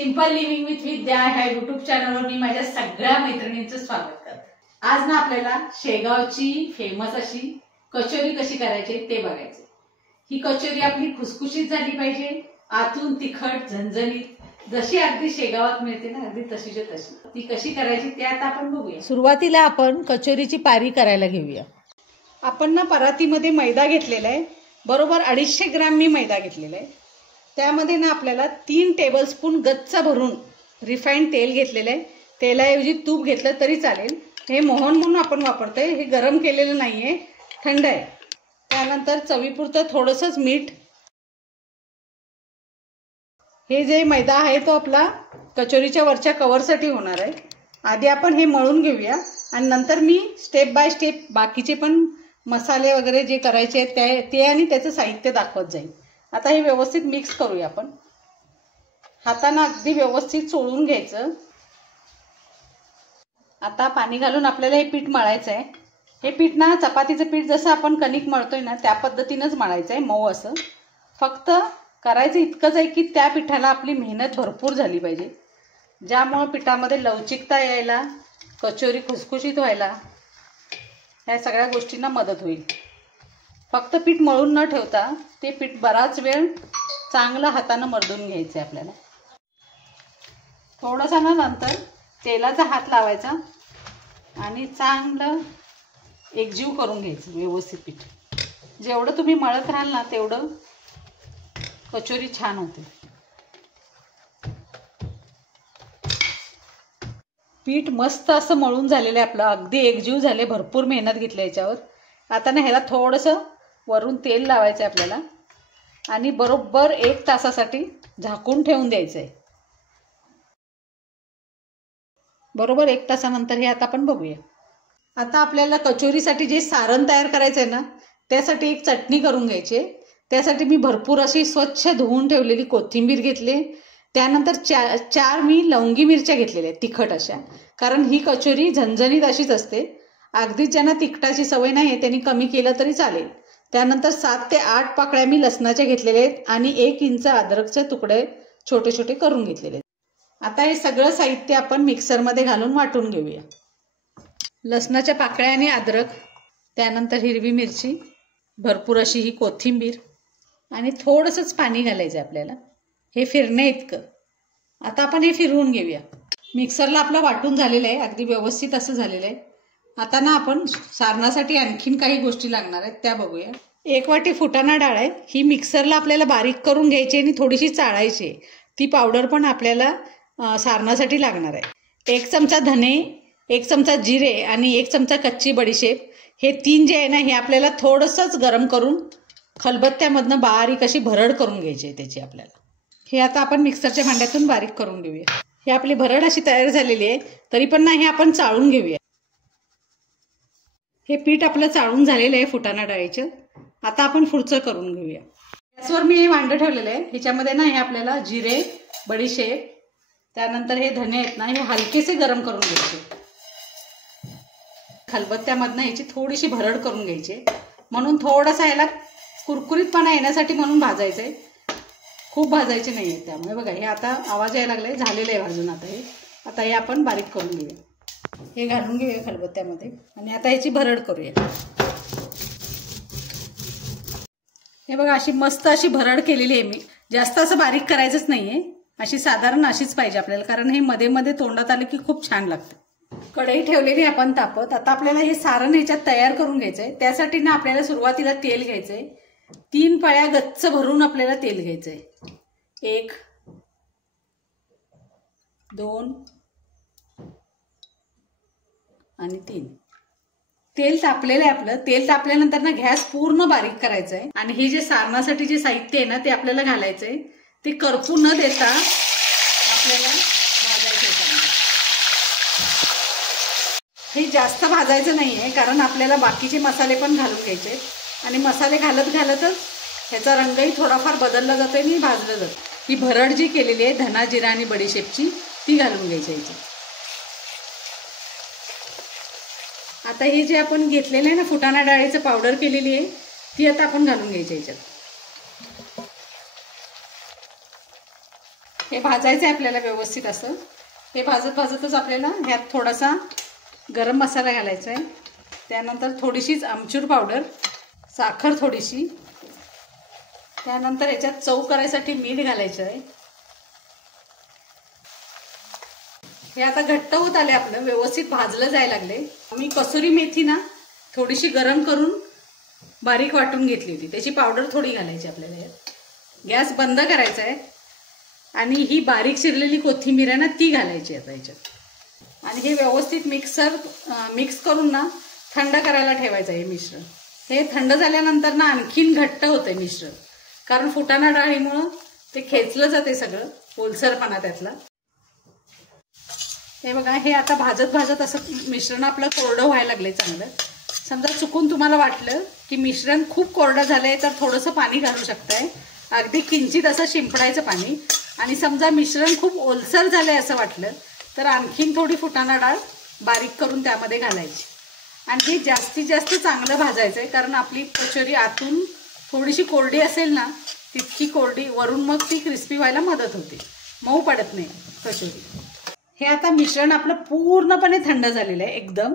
Simple living with विद्या ह्या YouTube चॅनलवर मी माझ्या सगळ्या मैत्रिणींचं स्वागत करते। आज ना आपल्याला शेगावची फेमस अशी कचोरी कशी करायची ते बघायचे। ही कचोरी आपली खुसखुशीत झाली पाहिजे, आतून तिखट झणझणीत, जशी अगदी शेगावात मिळते ना अगदी तशीच्या तशी। ती कशी करायची ते आता आपण बघूया। सुरुवातीला आपण कचोरीची पारी करायला घेऊया। आपण ना परातीमध्ये मैदा घेतलेला आहे, बरोबर 250 ग्रॅम मी मैदा घेतलेला आहे। त्यामध्ये ना आपल्याला 3 टेबलस्पून गच्च भरून रिफाइंड तेल घेतलेलं आहे। तेलाऐवजी तूप घेतलं तरी चालेल। हे मोहन म्हणून आपण वापरतोय, हे गरम केलेलं नाहीये, थंड आहे। त्यानंतर चवीपुरतं थोडंसंच मीठ। हे जे मैदा आहे तो आपला कचोरीच्या वरच्या कव्हरसाठी होणार आहे। आधी आपण हे मळून घेऊया आणि नंतर मी स्टेप बाय स्टेप बाकीचे पण मसाले वगैरे जे करायचे ते आणि त्याचं साहित्य दाखवत जाईल। आता हे व्यवस्थित मिक्स करूया आपण। हाताने अगदी व्यवस्थित चोळून घ्यायचं। आता पाणी घालून आपल्याला हे पीठ मळायचं आहे। हे पीठ ना चपातीचं पीठ जसं आपण कणिक मळतोय ना त्या पद्धतीनेच मळायचं आहे, मऊ असं। फक्त करायचं इतकंच आहे की त्या पिठाला आपली मेहनत भरपूर झाली पाहिजे, ज्यामुळे पिठामध्ये लवचिकता यायला, कचोरी खुसखुशीत व्हायला ह्या सगळ्या गोष्टींना मदत होईल। फक्त पीठ मळून न ठेवता ते पीठ बराच वेळ चांगलं हाताने मर्दून घ्यायचं आहे आपल्याला। थोडासा ना नंतर तेलाचा हात लावायचा आणि चांगलं एकजीव करून घ्यायचं व्यवस्थित पीठ। जेवढं तुम्ही मळत राहाल ना तेवढं कचोरी छान होते। पीठ मस्त असं मळून झालेलं आहे आपलं, अगदी एकजीव झाले, भरपूर मेहनत घेतली याच्यावर। आता ना ह्याला थोडंसं वरून तेल लावायचं आहे आपल्याला आणि बरोबर 1 तासासाठी झाकून ठेवून द्यायचं आहे। बरोबर 1 तासानंतर हे आता आपण बघूया। आता आपल्याला कचोरीसाठी जे सारण तयार करायचं आहे ना त्यासाठी एक चटणी करून घ्यायची आहे। त्यासाठी मी भरपूर अशी स्वच्छ धुवून ठेवलेली कोथिंबीर घेतली। त्यानंतर 4 मी लवंगी मिरच्या घेतलेल्या तिखट अशा, कारण ही कचोरी झणझणीत अशीच असते। अगदी ज्यांना तिखटाची सवय नाही आहे त्यांनी कमी केलं तरी चालेल। त्यानंतर 7 ते 8 पाकळ्या मी लसणाच्या घेतलेल्या आहेत आणि 1 इंच अद्रकचे तुकडे छोटे छोटे करून घेतलेले आहेत। आता हे सगळं साहित्य आपण मिक्सरमध्ये घालून वाटून घेऊया। लसणाच्या पाकळ्या आणि अद्रक, त्यानंतर हिरवी मिरची, भरपूर अशी ही कोथिंबीर आणि थोडंसंच पाणी घालायचं आपल्याला, हे फिरणे इतकं। आता आपण हे फिरवून घेऊया। मिक्सरला आपलं वाटून झालेलं आहे, अगदी व्यवस्थित असं झालेलं आहे। आता ना आपण सारणासाठी आणखीन काही गोष्टी लागणार आहेत त्या बघूया। 1 वाटी फुटाणा डाळ आहे, ही मिक्सरला आपल्याला बारीक करून घ्यायची आणि थोडीशी चाळायची। ती पावडर पण आपल्याला सारणासाठी लागणार आहे। 1 चमचा धने, 1 चमचा जिरे आणि 1 चमचा कच्ची बडीशेप, हे 3 जे आहे ना हे आपल्याला थोडंसंच गरम करून खलबत्त्यामधनं बारीक अशी भरड करून घ्यायची आहे त्याची आपल्याला। हे आता आपण मिक्सरच्या भांड्यातून बारीक करून घेऊया। हे आपली भरड अशी तयार झालेली आहे, तरी पण ना हे आपण चाळून घेऊया। हे पीठ आपलं चाळून झालेलं आहे फुटाणा डाळीचं। आता आपण पुढचं करून घेऊया। गॅसवर मी हे भांडं ठेवलेलं आहे, ह्याच्यामध्ये ना हे आपल्याला जिरे, बडीशेप, त्यानंतर हे धने आहेत ना हे हलकेसे गरम करून घ्यायचे। खलबत्त्यामधनं ह्याची थोडीशी भरड करून घ्यायची, म्हणून थोडासा ह्याला कुरकुरीतपणा येण्यासाठी म्हणून भाजायचं आहे, खूप भाजायचे नाही आहे। त्यामुळे बघा हे आता आवाज यायला लागलाय, झालेलं आहे भाजून। आता हे आपण बारीक करून घेऊया। हे घालून घेऊया खलबत्त्यामध्ये आणि आता ह्याची भरड करूया। हे बघा अशी मस्त अशी भरड केलेली आहे मी। जास्त असं बारीक करायचंच नाहीये, अशी साधारण अशीच पाहिजे आपल्याला, कारण हे मध्ये मध्ये तोंडात आले की खूप छान लागतं। कढई ठेवलेली आपण तापत। आता आपल्याला हे सारण ह्याच्यात तयार करून घ्यायचंय। त्यासाठी ना आपल्याला सुरुवातीला तेल घ्यायचंय। 3 पळ्या गच्च भरून आपल्याला तेल घ्यायचंय। 1, 2 आणि 3। तेल तापलेलं आहे आपलं। तेल तापल्यानंतर ना गॅस पूर्ण बारीक करायचा आहे आणि हे जे सारणासाठी जे साहित्य आहे ना ते आपल्याला घालायचंय। ते करपू न देता आपल्याला भाजायचं आहे। हे जास्त भाजायचं नाहीये, कारण आपल्याला बाकीचे मसाले पण घालून घ्यायचे आणि मसाले घालत घालतच ह्याचा रंगही थोडाफार बदलला जातोय आणि भाजलं जातं। ही भरड जी केलेली आहे धना, जिरा आणि बडीशेपची ती घालून घ्यायची ह्याच्यात। आता हे जे आपण घेतलेलं आहे ना फुटाणा डाळीचं पावडर केलेली आहे ती आता आपण घालून घ्यायची ह्याच्यात। हे भाजायचं आहे आपल्याला व्यवस्थित असं. हे भाजत भाजतच आपल्याला ह्यात थोडासा गरम मसाला घालायचा आहे, त्यानंतर थोडीशीच आमचूर पावडर, साखर थोडीशी, त्यानंतर याच्यात चव करायसाठी मीठ घालायचं आहे. हे आता घट्ट होत आले, आपलं व्यवस्थित भाजलं जायला लागले. मी कसुरी मेथी ना थोडीशी गरम करून बारीक वाटून घेतली होती, त्याची पावडर थोडी घालायची आपल्याला यात. गॅस बंद करायचा आहे आणि ही बारीक चिरलेली कोथिंबीर आहे ना ती घालायची आता याच्यात. आणि हे व्यवस्थित मिक्स करून ना थंड करायला ठेवायचं आहे मिश्रण. हे थंड झाल्यानंतर ना आणखीन घट्ट होतंय मिश्रण, कारण फुटाणा डाळीमुळं ते खेचलं जाते सगळं ओलसरपणा त्यातला. हे बघा, हे आता भाजत भाजत असं मिश्रण आपलं कोरडं व्हायला लागलंय चांगलं. समजा चुकून तुम्हाला वाटलं की मिश्रण खूप कोरडं झालंय तर थोडंसं पाणी घालू शकताय, अगदी किंचित असं शिंपडायचं पाणी. आणि समजा मिश्रण खूप ओलसर झालंय असं वाटलं तर आणखीन थोडी फुटाणा डाळ बारीक करून त्यामध्ये घालायची. आणि हे जास्तीत जास्त चांगलं भाजायचं आहे, कारण आपली कचोरी आतून थोडीशी कोरडी असेल ना तितकी कोरडी, वरून मग ती क्रिस्पी व्हायला मदत होते, मऊ पडत नाही कचोरी. हे आता मिश्रण आपलं पूर्णपणे थंड झालेलं आहे एकदम.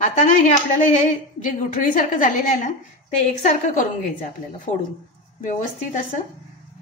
आता ना हे आपल्याला हे जे गुठळीसारखं झालेलं आहे ना ते एकसारखं करून घ्यायचं आपल्याला, फोडून व्यवस्थित असं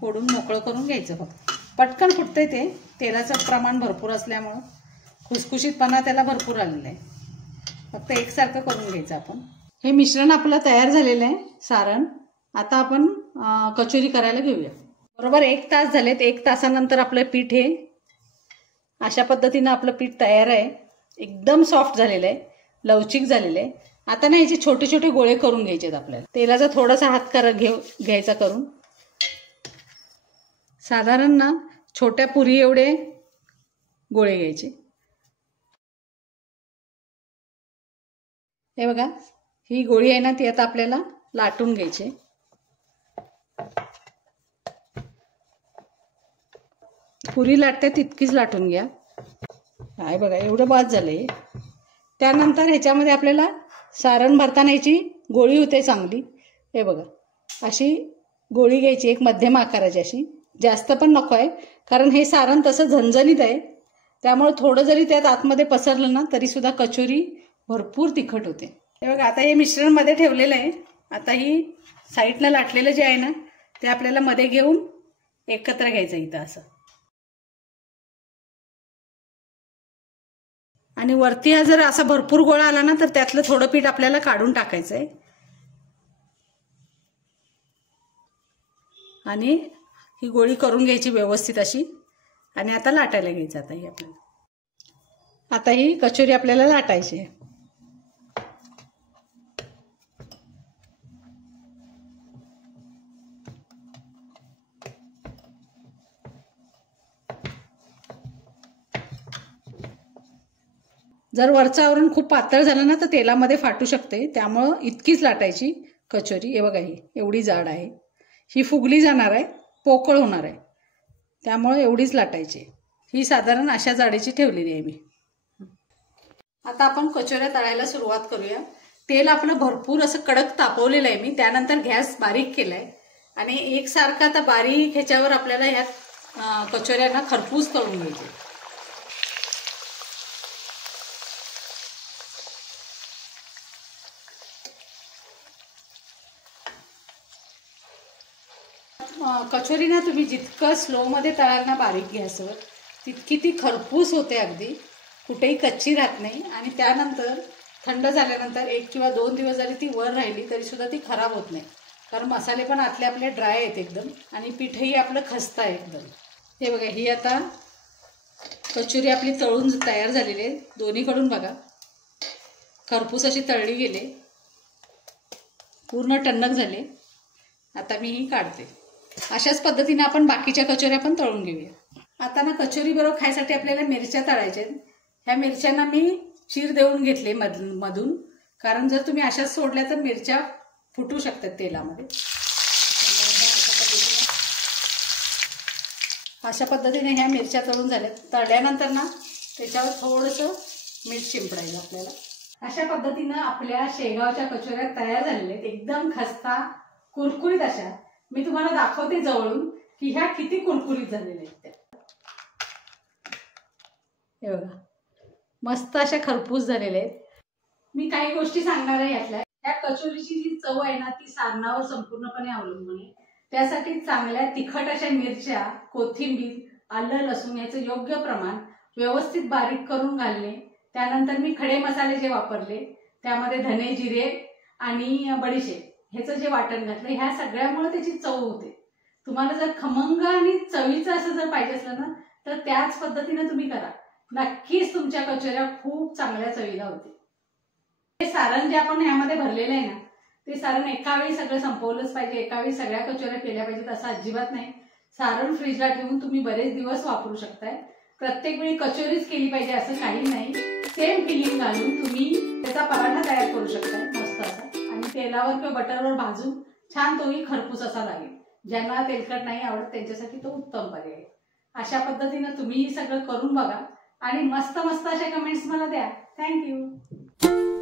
फोडून मोकळं करून घ्यायचं. फक्त पटकन फुटतंय ते, तेलाचं प्रमाण भरपूर असल्यामुळं खुसखुशीतपणा त्याला भरपूर आलेला आहे. फक्त एकसारखं करून घ्यायचं आपण. हे मिश्रण आपलं तयार झालेलं आहे सारण. आता आपण कचोरी करायला घेऊया. बरोबर 1 तास झालेत. 1 तासानंतर आपलं पीठ हे अशा पद्धतीनं आपलं पीठ तयार आहे. एकदम सॉफ्ट झालेलं आहे, लवचिक झालेलं आहे. आता ना याचे छोटे छोटे गोळे करून घ्यायचे आहेत आपल्याला. तेलाचा थोडासा हात घ्यायचा करून, साधारण ना छोट्या पुरी एवढे गोळे घ्यायचे. हे बघा, ही गोळी आहे ना ती आता आपल्याला लाटून घ्यायची. पुरी लाटते तितकीच लाटून घ्या. काय बघा, एवढं बाद झालंय. त्यानंतर ह्याच्यामध्ये आपल्याला सारण भरताना याची गोळी होते चांगली. हे बघा, अशी गोळी घ्यायची, एक मध्यम आकाराची अशी. जास्त पण नको आहे, कारण हे सारण तसं झणझणीत आहे, त्यामुळे थोडं जरी त्यात आतमध्ये पसरलं ना तरी सुद्धा कचोरी भरपूर तिखट होते. हे बघा, आता हे मिश्रण मध्ये ठेवलेलं आहे. आता ही साईडनं लाटलेलं जे आहे ना ते आपल्याला मध्ये घेऊन एकत्र घ्यायचं इथं असं. आणि वरती हा जर असा भरपूर गोळा आला ना तर त्यातलं थोडं पीठ आपल्याला काढून टाकायचं आहे. आणि ही गोळी करून घ्यायची व्यवस्थित अशी. आणि आता लाटायला घ्यायचं. आता ही आपल्याला, आता ही कचोरी आपल्याला लाटायची आहे. जर वरचं आवरण खूप पातळ झालं ना तर तेलामध्ये फाटू शकते, त्यामुळं इतकीच लाटायची कचोरी. हे बघा, ही एवढी जाड आहे, ही फुगली जाणार आहे, पोकळ होणार आहे, त्यामुळे एवढीच लाटायची. ही साधारण अशा जाडीची ठेवलेली आहे मी. आता आपण कचोऱ्या तळायला सुरुवात करूया. तेल आपलं भरपूर असं कडक तापवलेलं आहे मी. त्यानंतर गॅस बारीक केलाय आणि एकसारखा आता बारीक ह्याच्यावर आपल्याला ह्या कचोऱ्यांना खरपूस तळून घ्यायचे. कचोरी ना तुम्ही जितकं स्लोमध्ये तळाल ना बारीक गॅसवर तितकी ती खरपूस होते, अगदी कुठेही कच्ची राहत नाही. आणि त्यानंतर थंड झाल्यानंतर 1 किंवा 2 दिवस जरी ती वर राहिली तरी सुद्धा ती खराब होत नाही, कारण मसाले पण आतले आपले ड्राय आहेत एकदम आणि पीठही आपलं खस्ता आहे एकदम. हे बघा, ही आता कचोरी आपली तळून तयार झालेली आहे. दोन्हीकडून बघा खरपूस अशी तळली गेले, पूर्ण टणक झाले. आता मी ही काढते. अशाच पद्धतीने आपण बाकीच्या कचोऱ्या पण तळून घेऊया. आता ना कचोरी बरोबर खायसाठी आपल्याला मिरच्या तळायच्या. ह्या मिरच्यांना मी चीर देऊन घेतले मधून, कारण जर तुम्ही अशाच सोडल्या तर मिरच्या फुटू शकतात तेलामध्ये. अशा पद्धतीने ह्या मिरच्या तळून झाल्यात. तळल्यानंतर ना त्याच्यावर थोडंसं मीठ शिंपडायचं आपल्याला. अशा पद्धतीनं आपल्या शेगावच्या कचोऱ्या तयार झालेल्या आहेत, एकदम खस्ता कुरकुरीत अशा. मी तुम्हाला दाखवते जवळून की ह्या किती कुरकुरीत झालेल्या आहेत त्या. हे बघा मस्त अशा खरपूस झालेल्या आहेत. मी काही गोष्टी सांगणार आहे यातल्या. या कचोरीची जी चव आहे ना ती सारणावर संपूर्णपणे अवलंबून आहे. त्यासाठी चांगल्या तिखट अशा मिरच्या, कोथिंबीर, आलं लसूण याचं योग्य प्रमाण व्यवस्थित बारीक करून घालणे. त्यानंतर मी खडे मसाले जे वापरले त्यामध्ये धने, जिरे आणि बडीशेप ह्याचं जे वाटण घातलं, ह्या सगळ्यामुळे त्याची चव होते. तुम्हाला जर खमंग आणि चवीचं असं जर पाहिजे असलं ना तर त्याच पद्धतीने तुम्ही करा. नक्कीच तुमच्या कचोऱ्या खूप चांगल्या चवीला होते. हे सारण जे आपण ह्यामध्ये भरलेलं आहे ना ते सारण एका वेळी सगळं संपवलंच पाहिजे, एका वेळी सगळ्या कचोऱ्या केल्या पाहिजेत असं अजिबात नाही. सारण फ्रीजला ठेवून तुम्ही बरेच दिवस वापरू शकताय. प्रत्येक वेळी कचोरीच केली पाहिजे असं काही नाही. सेम फिलिंग घालून तुम्ही त्याचा पराठा तयार करू शकताय मस्त असा, आणि तेलावर किंवा बटरवर भाजून छान तोही खरपूस असा लागेल. ज्यांना तेलकट नाही आवडत त्यांच्यासाठी तो उत्तम पर्याय आहे. अशा पद्धतीने तुम्ही सगळं करून बघा आणि मस्त मस्त अशा कमेंट्स मला द्या. थँक्यू.